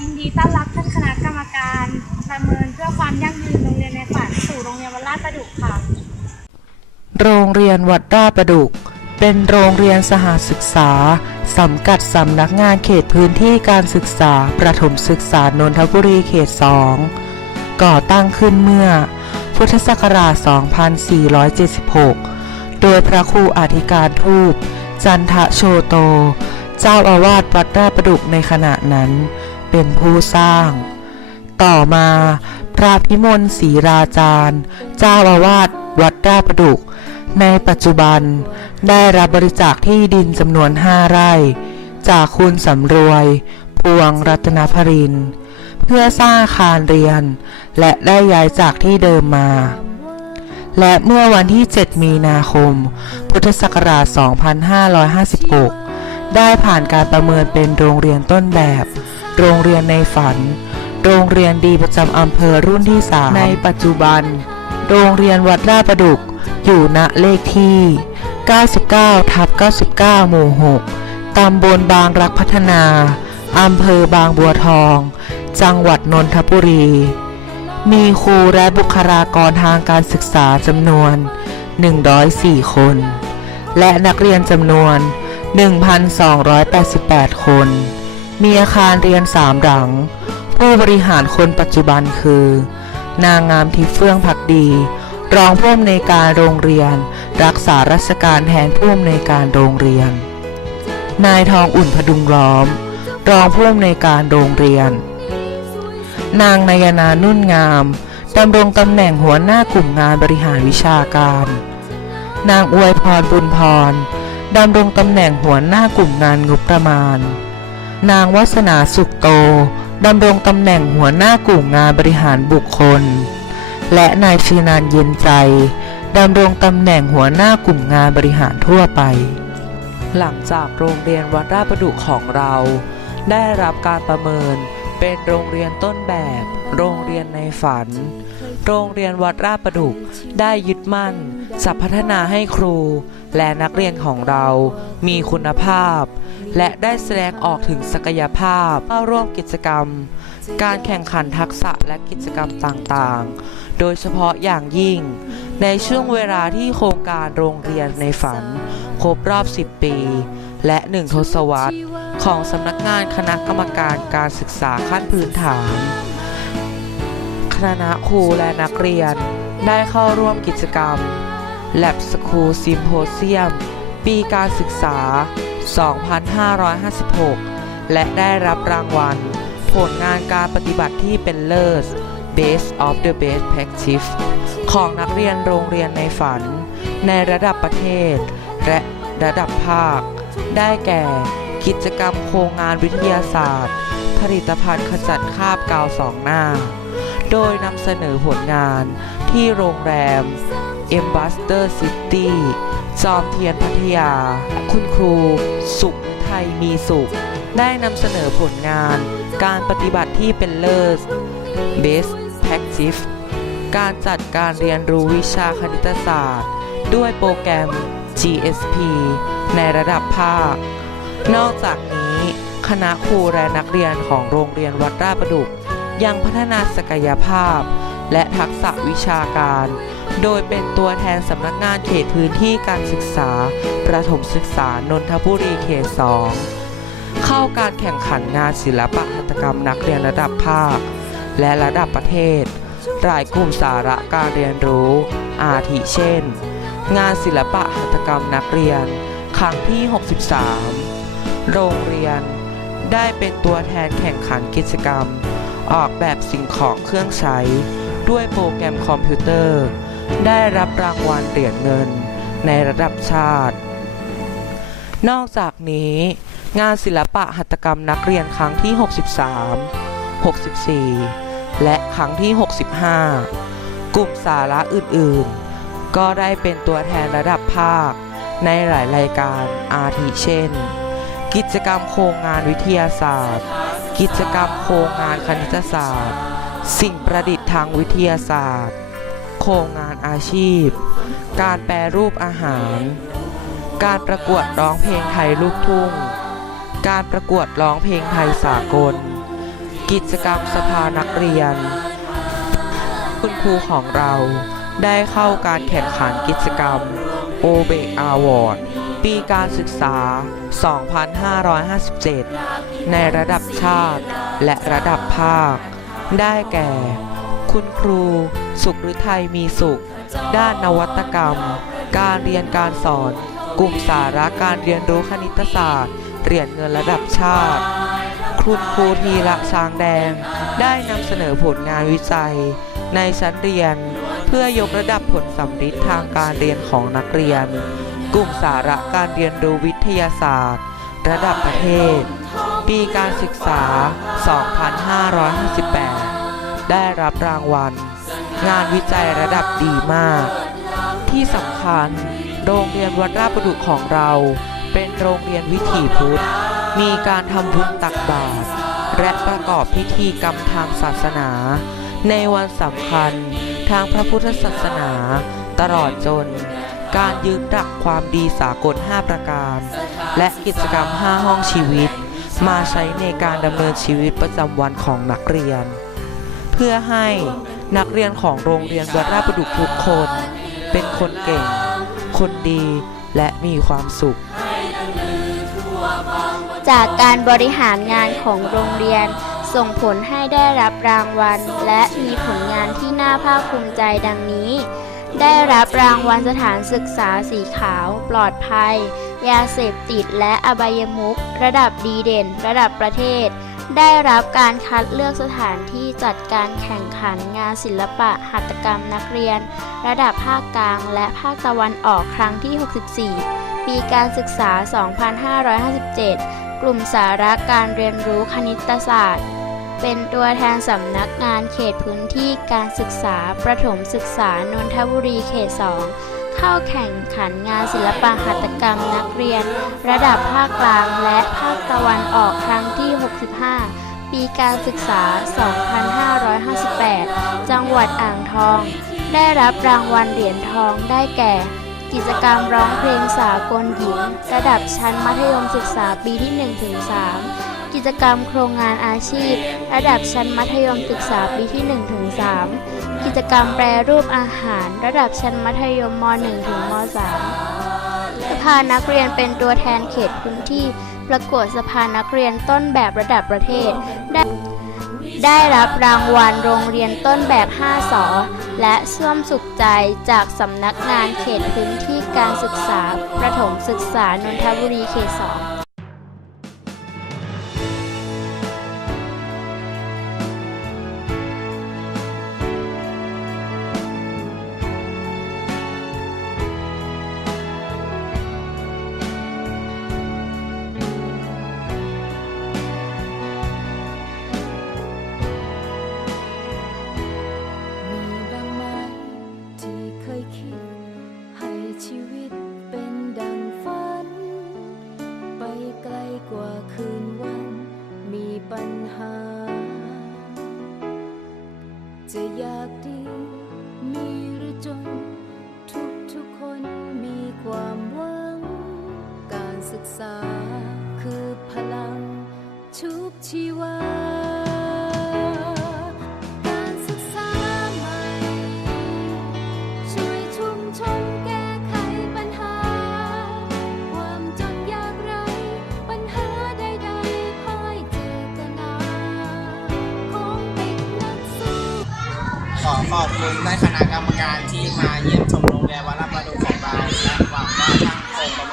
ยินดีต้อนรับท่านคณะกรรมการประเมินเพื่อความยั่งยืนโรงเรียนในฝันสู่โรงเรียนวัดลาดประดุกค่ะ โรงเรียนวัดราชประดุก เป็นโรงเรียนสหศึกษาสังกัดสำนักงานเขตพื้นที่การศึกษา ประถมศึกษานนทบุรีเขต 2 ก่อตั้งขึ้นเมื่อ พุทธศักราช 2476 โดยพระครูอธิการทูปจันทะโชโต เจ้าอาวาสวัดราชประดุกในขณะนั้น เป็นผู้สร้าง ต่อมาพระพิมลศรีราจารย์เจ้าอาวาสวัดราชประดุก ในปัจจุบันได้รับบริจาคที่ดินจำนวนห้าไร่ จากคุณสำรวย พวงรัตนพริน เพื่อสร้างอาคารเรียน และได้ย้ายจากที่เดิมมาและเมื่อวันที่ 7 มีนาคม พุทธศักราช 2556 ได้ผ่านการประเมินเป็นโรงเรียนต้นแบบ โรงเรียนในฝัน โรงเรียนดีประจำอำเภอรุ่นที่3ในปัจจุบัน โรงเรียนวัดราชประดุก อยู่ณเลขที่ 99ทับ99 หมู่ 6 ตำบลบางรักพัฒนา อำเภอบางบัวทอง จังหวัดนนทบุรี มีครูและบุคลากรทางการศึกษาจำนวน 104 คน และนักเรียนจำนวน 1,288 คน มีอาคารเรียนสามหลัง ผู้บริหารคนปัจจุบันคือ นางงามทิพเฟื่องพักดี รองผู้อำนวยการโรงเรียน รักษาราชการแทนผู้อำนวยการโรงเรียน นายทองอุ่นพดุงล้อม รองผู้อำนวยการโรงเรียน นางนายนานุ่นงามดำรงตำแหน่งหัวหน้ากลุ่มงานบริหารวิชาการ นางอวยพรบุญพรดำรงตำแหน่งหัวหน้ากลุ่มงานงบประมาณ นางวัสนาสุขโตดำรงตำแหน่งหัวหน้ากลุ่มงานบริหารบุคคล และนายชีนานเย็นใจดำรงตำแหน่งหัวหน้ากลุ่มงานบริหารทั่วไป หลังจากโรงเรียนวัดราชประดุของเรา ได้รับการประเมินเป็นโรงเรียนต้นแบบ โรงเรียนในฝัน โรงเรียนวัดราชประดุกได้ยึดมั่นจะพัฒนาให้ครู และนักเรียนของเรามีคุณภาพ และได้แสดงออกถึงศักยภาพเข้าร่วมกิจกรรม การแข่งขันทักษะและกิจกรรมต่างๆ โดยเฉพาะอย่างยิ่ง ในช่วงเวลาที่โครงการโรงเรียนในฝัน ครบรอบ 10 ปี และ 1 ทศวรรษ ของสำนักงานคณะกรรมการการศึกษาขั้นพื้นฐานคณะครูและนักเรียนได้เข้าร่วมกิจกรรม Lab School Symposium ปีการศึกษา 2556 และได้รับรางวัล ผลงานการปฏิบัติที่เป็นเลิศ Best of the Best Practice ของนักเรียนโรงเรียนในฝัน ในระดับประเทศ และระดับภาค ได้แก่ กิจกรรมโครงงานวิทยาศาสตร์ ผลิตภัณฑ์ขจัดคราบกาวสองหน้า โดยนำเสนอผลงานที่โรงแรม e m b a s t e r City จอมเทียนพัทยา คุณครู สุขไทยมีสุข ได้นำเสนอผลงาน การปฏิบัติที่เป็นเลิศ Best Practice การจัดการเรียนรู้วิชาคณิตศาสตร์ ด้วยโปรแกรม GSP ในระดับภาค นอกจากนี้ คณะครูและนักเรียนของโรงเรียนวัดราประดุก ยังพัฒนาศักยภาพ และทักษะวิชาการ โดยเป็นตัวแทนสำนักงานเขตพื้นที่การศึกษา ประถมศึกษานนทบุรีเขต 2 เข้าการแข่งขันงานศิลปะหัตถกรรมนักเรียนระดับภาค และระดับประเทศ รายกลุ่มสาระการเรียนรู้ อาทิเช่น งานศิลปะหัตถกรรมนักเรียน ครั้งที่ 63 โรงเรียน ได้เป็นตัวแทนแข่งขันกิจกรรม ออกแบบสิ่งของเครื่องใช้ ด้วยโปรแกรมคอมพิวเตอร์ ได้รับรางวัลเหรียญเงินในระดับชาติ นอกจากนี้ งานศิลปะหัตถกรรมนักเรียนครั้งที่ 63 64 และครั้งที่ 65 กลุ่มสาระอื่นๆ ก็ได้เป็นตัวแทนระดับภาค ในหลายรายการอาทิเช่น กิจกรรมโครงงานวิทยาศาสตร์ กิจกรรมโครงงานคณิตศาสตร์ สิ่งประดิษฐ์ทางวิทยาศาสตร์ โครงงานอาชีพ การแปรรูปอาหาร การประกวดร้องเพลงไทยลูกทุ่ง การประกวดร้องเพลงไทยสากล กิจกรรมสภานักเรียน คุณครูของเราได้เข้าการแข่งขันกิจกรรม o b e c Award ปีการศึกษา 2557 ในระดับชาติและระดับภาค ได้แก่ คุณครู สุขฤทัยมีสุข ด้านนวัตกรรม การเรียนการสอน กลุ่มสาระการเรียนรู้คณิตศาสตร์ เหรียญเงินระดับชาติคุณครูทีละช้างแดง ได้นำเสนอผลงานวิจัย ในชั้นเรียน เพื่อยกระดับผลสัมฤทธิ์ทางการเรียนของนักเรียน กลุ่มสาระการเรียนรู้วิทยาศาสตร์ ระดับประเทศ ปีการศึกษา 2558 ได้รับรางวัล งานวิจัยระดับดีมาก ที่สำคัญ โรงเรียนวัดราชประดุของเรา เป็นโรงเรียนวิถีพุทธ มีการทำบุญตักบาตรและประกอบพิธีกรรมทางศาสนา ในวันสำคัญทางพระพุทธศาสนา ตลอดจน การยึดหลักความดีสากล 5 ประการ และกิจกรรม 5 ห้องชีวิต มาใช้ในการดำเนินชีวิตประจำวันของนักเรียน พื่อให้นักเรียนของโรงเรียนวัดราชประดุกทุกคน เป็นคนเก่ง คนดีและมีความสุข จากการบริหารงานของโรงเรียนส่งผลให้ได้รับรางวัล และมีผลงานที่น่าภาคภูมิใจดังนี้ ได้รับรางวัลสถานศึกษาสีขาว ปลอดภัย ยาเสพติดและอบายมุขระดับดีเด่น ระดับประเทศ ได้รับการคัดเลือกสถานที่จัดการแข่งขันงานศิลปะหัตถกรรมนักเรียน ระดับภาคกลางและภาคตะวันออกครั้งที่ 64 ปีการศึกษา 2557 กลุ่มสาระการเรียนรู้คณิตศาสตร์ เป็นตัวแทนสำนักงานเขตพื้นที่การศึกษา ประถมศึกษานนทบุรีเขต 2 เข้าแข่งขันงานศิลปะหัตถกรรมนักเรียน ระดับภาคกลางและภาคตะวันออกครั้งที่ 65 ปีการศึกษา 2558 จังหวัดอ่างทอง ได้รับรางวัลเหรียญทองได้แก่ กิจกรรมร้องเพลงสากลหญิง ระดับชั้นมัธยมศึกษาปีที่ 1-3 กิจกรรมโครงงานอาชีพ ระดับชั้นมัธยมศึกษาปีที่ 1-3 กิจกรรมแปรรูปอาหาร ระดับชั้นมัธยมม .1 ถึงม .3 สภานักเรียนเป็นตัวแทนเขตพื้นที่ ประกวดสภานักเรียนต้นแบบระดับประเทศ ได้ได้รับรางวัลโรงเรียนต้นแบบ 5 สอ และส้วมสุขใจจากสำนักงานเขตพื้นที่การศึกษา ประถมศึกษานนทบุรีเขต 2 จะอ คุณและคณะกรรมการที่มาเยี่ยมชมโรงแรมวัดลาประดูของเราและหวังว่าทั้งองค์ประม